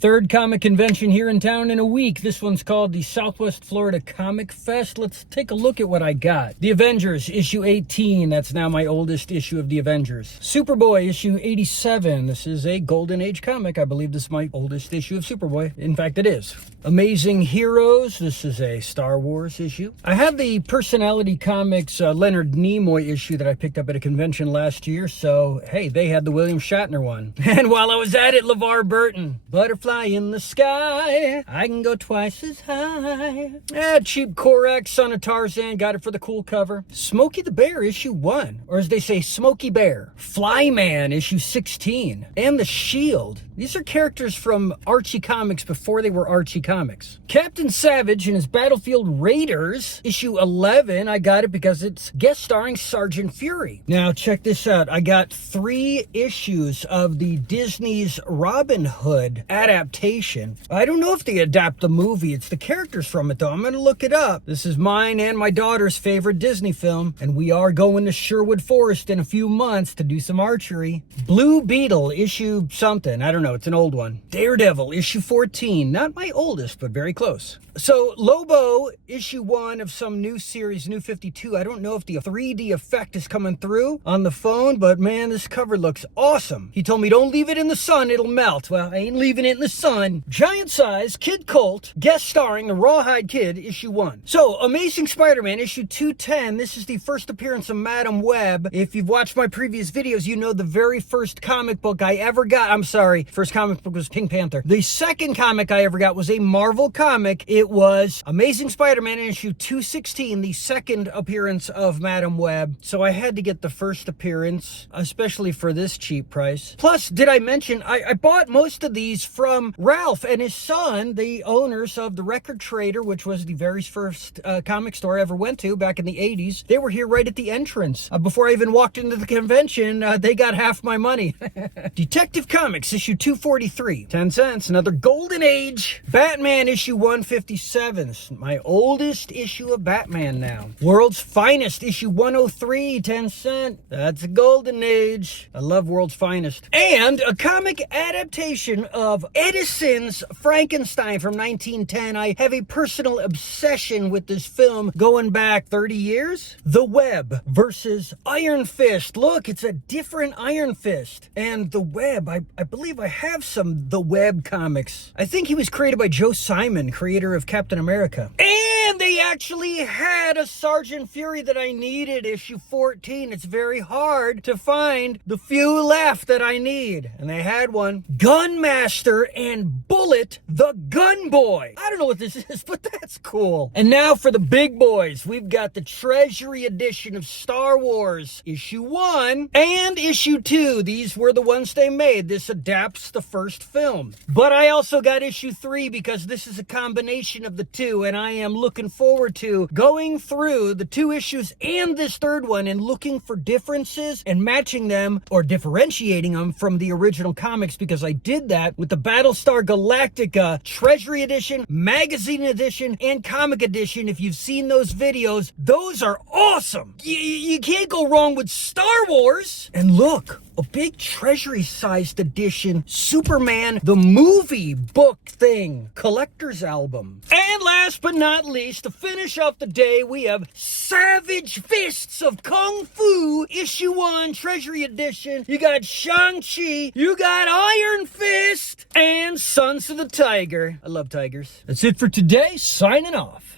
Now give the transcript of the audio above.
Third comic convention here in town in a week. This one's called the Southwest Florida Comic Fest. Let's take a look at what I got. The Avengers, issue 18. That's now my oldest issue of the Avengers. Superboy, issue 87. This is a Golden Age comic. I believe this is my oldest issue of Superboy. In fact, it is. Amazing Heroes. This is a Star Wars issue. I have the Personality Comics Leonard Nimoy issue that I picked up at a convention last year. So, hey, they had the William Shatner one. And while I was at it, LeVar Burton. Butterfly in the sky, I can go twice as high. Cheap Korax, son of Tarzan, got it for the cool cover. Smokey the Bear, issue 1. Or as they say, Smokey Bear. Flyman, issue 16. And The Shield. These are characters from Archie Comics before they were Archie Comics. Captain Savage and his Battlefield Raiders, issue 11. I got it because it's guest starring Sergeant Fury. Now, check this out. I got 3 issues of the Disney's Robin Hood adaptation. I don't know if they adapt the movie. It's the characters from it, though. I'm going to look it up. This is mine and my daughter's favorite Disney film, and we are going to Sherwood Forest in a few months to do some archery. Blue Beetle, issue something. I don't know. It's an old one. Daredevil, issue 14. Not my oldest, but very close. So, Lobo, issue 1 of some new series, New 52. I don't know if the 3D effect is coming through on the phone, but man, this cover looks awesome. He told me, don't leave it in the sun, it'll melt. Well, I ain't leaving it in the sun. Giant Size, Kid Colt, guest starring the Rawhide Kid, issue 1. So, Amazing Spider-Man, issue 210. This is the first appearance of Madam Web. If you've watched my previous videos, you know the very first comic book I ever got. I'm sorry, first comic book was Pink Panther. The second comic I ever got was a Marvel comic. It was Amazing Spider-Man issue 216, the second appearance of Madam Web. So I had to get the first appearance, especially for this cheap price. Plus, did I mention, I bought most of these from Ralph and his son, the owners of the Record Trader, which was the very first comic store I ever went to back in the 80s. They were here right at the entrance. Before I even walked into the convention, they got half my money. Detective Comics, issue 243. 10 cents. Another Golden Age. Batman, issue 157. This is my oldest issue of Batman now. World's Finest, issue 103. 10 cents. That's a Golden Age. I love World's Finest. And a comic adaptation of Edison's Frankenstein from 1910. I have a personal obsession with this film going back 30 years. The Web versus Iron Fist. Look, it's a different Iron Fist. And The Web, I believe I have some The Web comics. I think he was created by Joe Simon, creator of Captain America. And they actually had a Sergeant Fury that I needed, issue 14. It's very hard to find the few left that I need. And they had one. Gunmaster and Bullet, the Gun Boy. I don't know what this is, but that's cool. And now for the big boys. We've got the Treasury edition of Star Wars, issue 1 and issue 2. These were the ones they made. This adapts the first film. But I also got issue 3 because this is a combination of the two, and I am looking forward to going through the 2 issues and this third one and looking for differences and matching them or differentiating them from the original comics, because I did that with the Battlestar Galactica Treasury edition, magazine edition, and comic edition. If you've seen those videos, those are awesome. You can't go wrong with Star Wars. And look, a big Treasury-sized edition Superman the movie book thing, collector's album. And last but not least, to finish off the day, we have Savage Fists of Kung Fu, issue 1, Treasury edition. You got Shang-Chi, you got Iron Fist, and Sons of the Tiger. I love tigers. That's it for today. Signing off.